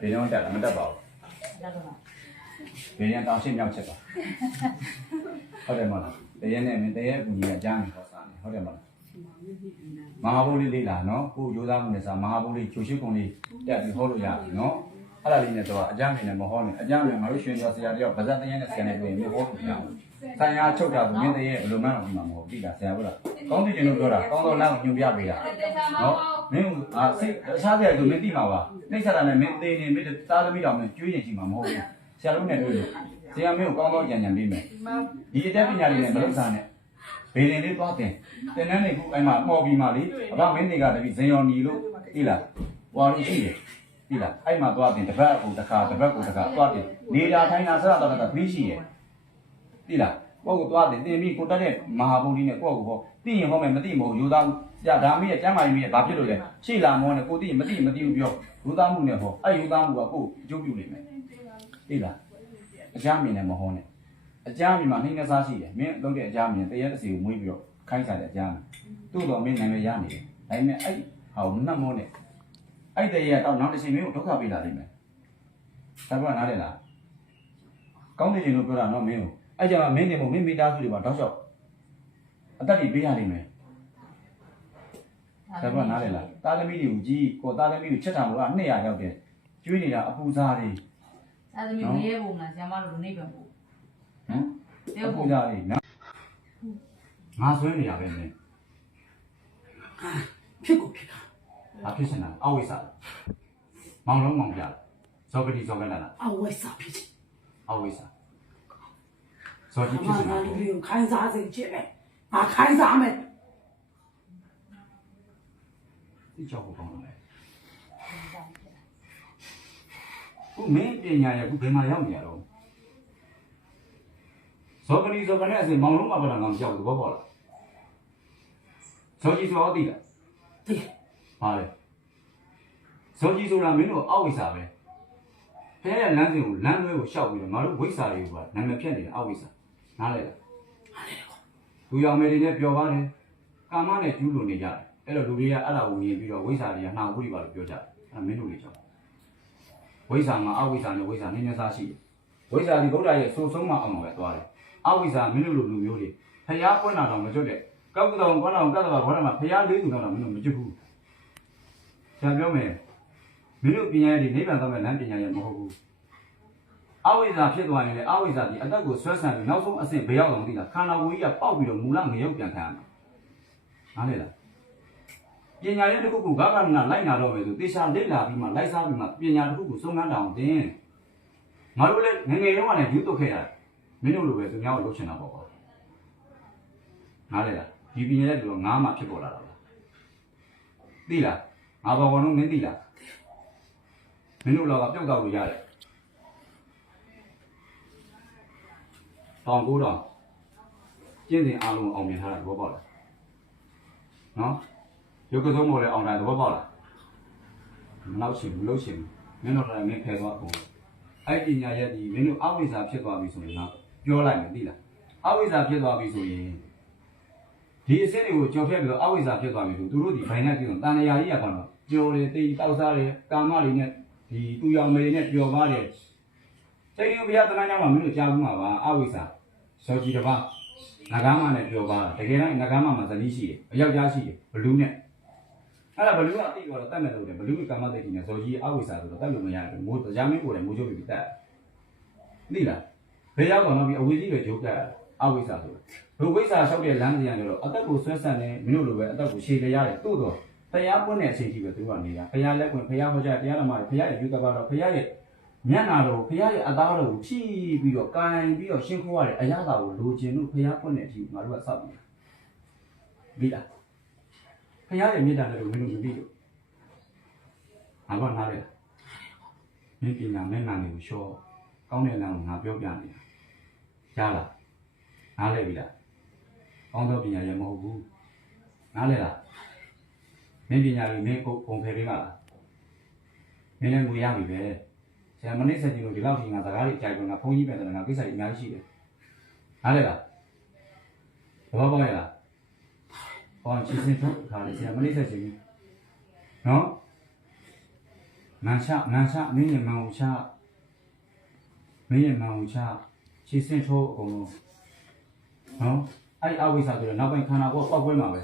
ဒီတော့တက်လားမတက်ပါဘူးတက်တော့ဘယ်ရင်တောင်ရှင်းမြောက်ချက်ပါဟုတ်တယ်မလားတရက်နဲ့မင်းတရက်ကူကြီးကကြားနေတော့စားနေဟုတ်တယ်မလားမဟာဘုလေးလေးလာနော်ကိုကြိုးစားမှုနဲ့စားမဟာဘုလေးချိုရှိကုံလေးတက်ပြီးဟောလို့ရပြီနော်အဲ့ဒါလေးနဲ့တော့အကြမ်းမြင်နဲ့မဟောနဲ့အကြမ်းမြင်ငါတို့ရှင်ကျော်ဆရာတယောက်ဗဇက်တရက်နဲ့ဆရာနဲ့ပြင်ပြီးဟောလို့ရအောင်ဆံရချုပ်တာဆိုမင်းတရက်ဘယ်လိုမှတော့ဒီမှာမဟုတ်ပြီလားဆရာဟုတ်လားကောင်းတယ်ကျင်လို့ပြောတာကောင်းတော့လမ်းကိုညွှန်ပြပေးတာနော် မင်းအာစိတ်အခြားဆရာကမင်းသိမှာပါနှိမ့်ဆက်တာနဲ့မင်းသေးနေမင်းသားသမီးတော်မင်းကျွေးရင်ရှိမှာမဟုတ်ဘူးဆရာတို့နဲ့တွေ့လို့ဆရာမင်းကိုကောင်းတော့ကြံကြံပေးမယ်ဒီအတက်ပညာတွေနဲ့မလုပ်စားနဲ့ဘေးရင်လေးသွားတင်တင်တဲ့နေခုအဲ့မှာပေါ်ပြီးမှလေအဘမင်းတွေကတပည့်ဇင်ယော်နီလို့သိလားဟွာလို့ရှိတယ်သိလားအဲ့မှာသွားတင်တစ်ပတ်ကိုတစ်ခါတစ်ပတ်ကိုတစ်ခါသွားတင်နေတာထိုင်တာစရတော့တာပြီးရှိရသိလား ကိုယ့်ကိုသွားတင်တင်ပြီးကိုတက်တဲ့မဟာဘုန်းကြီးနဲ့ကိုယ့်ကိုဟောသိရင်ဟောမယ်မသိမဟုတ်ယူသားဆရာဒါမီးရဲ့ကျမ်းမာရေးမီးရဲ့ဘာဖြစ်လို့လဲရှေ့လာမောနဲ့ကိုသိရင်မသိမသိဘူးပြောယူသားမှုနဲ့ဟောအဲ့ယူသားမှုကကိုအကျိုးပြုနေမယ်သိလားအကြမ်းမြင်နဲ့မဟောနဲ့အကြမ်းမြင်မှာနှိမ့်နေစားရှိတယ်မင်းလုပ်တဲ့အကြမ်းမြင်တရက်တစ်စီကိုမွေးပြီးတော့ခိုင်းစားတဲ့အကြမ်းသူ့တော်မင်းနာမည်ရနေတယ်ဒါပေမဲ့အဲ့ဟာကိုနှက်မောနဲ့အဲ့တရက်တော့နောက်တစ်ချိန်မင်းကိုဒုက္ခပေးလာလိမ့်မယ်ဒါကနားလည်လားကောင်းတယ်ရင်လို့ပြောတာနော်မင်းကို အဲ့ကြမှာမင်းနေမို့မင်းမိသားစုတွေပါတောက်လျှောက်အသက်ကြီးပေးရလိမ့်မယ်ဒါကနားလည်လားတာသမီးတွေကိုကြီးကိုတာသမီးကိုချက်တာမို့က200ရောက်တယ်ကျွေးနေတာအပူစားတွေအဲဒါမျိုးရေးပုံလားဆရာမတို့နေပြန်ပို့ဟမ်တေအပူပုံစားတွေနော်ငါဆွဲနေတာပဲမင်းဖြစ်ကိုဖြစ်တာဘာဖြစ်စင်တာအဝိဇ္ဇာမောင်လုံးမောင်ပြဇောပတိဇောကနလာအဝိစာဖြစ်တယ်အဝိဇ္ဇာဇော။တိဘာဖြစ်စင်သာတာလူတွေကိုခိုင်းစားစေချင်တယ်။ဘာခိုင်းစားမယ်ဒီကြောက်ကိုကောင်းတယ်ခုမင်းပညာရခုဘယ်မှာရောက်နေရတော့ဇောပတိဇောကနအစဉ်မောင်လုံးမှာပြတာငါမကြောက်ဘူးဘောပေါ့လားဇောကြီးဇောသိလား။ဒီဟာလေဇောကြီးဆိုတာမင်းတို့အဝိဇ္ဇာပဲဖဲရလမ်းစဉ်ကိုလမ်းလွဲကိုရှောက်ပြီးတော့ငါတို့ဝိဇ္ဇာတွေကိုကနာမည်ဖြတ်နေတယ်အဝိဇ္ဇာ နားလဲလားလူရောင်မယ်တွေနဲ့ပျော်ပါတယ်ကာမနဲ့ကျူးလွန်နေကြတယ်အဲ့တော့လူတွေကအဲ့ဒါကိုမြင်ပြီးတော့ဝိဇ္ဇာတွေကနှောင်ဝိရိပါလို့ပြောကြတယ်အဲ့မင်းတို့တွေကြောင့်ဝိဇ္ဇာမှာအဝိဇ္ဇာနဲ့ဝိဇ္ဇာနည်းနည်းစားရှိတယ်ဝိဇ္ဇာဒီဗုဒ္ဓရဲ့ဆိုဆုံးမအောင်မှာပဲသွားတယ်အဝိဇ္ဇာမင်းတို့လိုလူမျိုးတွေဖျားပွင့်လာတော့မကြွတဲ့ကောက်ကတောင်ကောင်းတော်ကတ္တဗဘောဓမှာဖျားလေးသူတော့မင်းတို့မကြွဘူးဆရာပြောမယ်မင်းတို့ပညာရည်နိဗ္ဗာန်သွားမဲ့လမ်းပညာရည်မဟုတ်ဘူး အဝိဇ္ဇာဖြစ်သွားရင်လေအဝိဇ္ဇာဒီအတက်ကိုဆွဲဆန့်ပြီးနောက်ဆုံးအဆင့်ဘယ်ရောက်တော့မသိလားခန္ဓာကိုယ်ကြီးကပေါက်ပြီးတော့မူလငရုတ်ပြန်ခံရမှာနားလေလားပညာရေးတစ်ခုခုဘာကနာလိုက်နာတော့မယ်ဆိုတေချာလေ့လာပြီးမှလိုက်စားပြီးမှပညာတစ်ခုခုစုံစမ်းတောင်တင်ငါတို့လည်းငယ်ငယ်တုန်းကလည်းယူတုတ်ခဲ့ရတယ်မင်းတို့လိုပဲသူများကိုလုပ်ချင်တာပေါ့ကွာနားလေလားဒီပညာရေးတို့ငါးမှဖြစ်ပေါ်လာတာလားသိလားငါဘောကောင်လုံးမင်းသိလားမင်းတို့လောကပြုတ်တော့လို့ရတယ် တောင်ကိုတော့ကျင့်စဉ်အားလုံးအောင်မြင်ထားတာသဘောပေါက်လားနော်ရုပ်ကစုံမော်လည်းအောင်တာသဘောပေါက်လားမနောက်ချင်ဘူးလှုပ်ချင်ဘူးမင်းတို့လည်းမင်းဖယ်သွားအောင်အဲ့ဒီညာရက်ဒီမင်းတို့အဝိဇ္ဇာဖြစ်သွားပြီဆိုရင်တော့ပြောလိုက်မယ်သိလားအဝိဇ္ဇာဖြစ်သွားပြီဆိုရင်ဒီအစစ်တွေကိုကြော်ဖြတ်ပြီးတော့အဝိဇ္ဇာဖြစ်သွားပြီဆိုသူတို့ဒီဘိုင်နဲ့ပြုံတန်တရာကြီးကကတော့ကြော်တယ်တိတ်တောက်စားတယ်ကာမတွေနဲ့ဒီတူရောင်မေတွေနဲ့ပျော်ပါတယ်စိတ်ရဘုရားတမန်ကြောင့်မင်းတို့ကြားဘူးမှာပါအဝိဇ္ဇာ ဇော်ကြီးတစ်ပါးငကားမနဲ့ပြောပါတကယ်တော့ငကားမမှာဇနီးရှိတယ်အယောက်ျားရှိတယ်ဘလူးနဲ့အဲ့ဒါဘလူးကအတိတ်ကတော့တတ်မဲ့လို့တယ်ဘလူးကကာမတိတ်ကြီးနဲ့ဇော်ကြီးအဝိဇ္ဇာဆိုတော့တတ်လို့မရဘူးမိုးတရားမင်းကိုလည်းမိုးချုပ်ပြီးတတ်သိလားဘယ်ရောက်တော့ပြီးအဝိဇ္ဇိပဲဂျုတ်တတ်အဝိဇ္ဇာဆိုတော့ဘုဝိဇ္ဇာလျှောက်တဲ့လမ်းစဉ်ကတော့အသက်ကိုဆွဲဆန့်နေမင်းတို့လိုပဲအသက်ကိုရှည်လျရတယ်တိုးတော့ဖျားပွင့်တဲ့အချိန်ကြီးပဲသူကနေတာဖျားလက်ကွင်ဖျားဟောကြတရားတော်မှာဖျားရဲ့ယူတပါတော့ဖျားရဲ့ မျက်နာတော်ဖျားရဲ့အသားတော်ကိုဖြီးပြီးတော့ကင်ပြီးတော့ရှင်းခိုးရတဲ့အရာသာကိုလိုချင်လို့ဖျားပွင့်တဲ့အချိန်ငါတို့ကစောက်နေတာပြီးလားဖျားရဲ့မေတ္တာနဲ့လို့မင်းတို့မပြီးလို့ငါကနားလေမင်းပညာမျက်နာတွေကိုရှော့ကောင်းတဲ့လမ်းကိုငါပြောပြနေတာကြားလားနားလေပြီလားကောင်းသောပညာရဲ့မဟုတ်ဘူးနားလေလားမင်းပညာတွေမင်းကိုပုံဖယ်ပေးပါလားမင်းလည်းငွေရပြီပဲ ဆရာမနေ့ဆက်ကြည့်လို့ဒီလောက်ကြီးငါစကားတွေကြိုက်လို့ငါဖုန်းကြီးပဲတယ်ငါကိစ္စကြီးအများကြီးရှိတယ်နားလေလားဘာပေါ့ရလားဟောချစ်စင်ထုတ်ခါလေဆရာမနေ့ဆက်ကြည့်နော်မန်ချမန်ချမင်းရဲ့မန်ကိုချမင်းရဲ့မန်ကိုချခြေစင်းထိုးအကုန်လုံးနော်အဲ့အဝိဇ္ဇာဆိုတော့နောက်ပိုင်းခန္ဓာကိုယ်ပောက်ပွဲမှာပဲ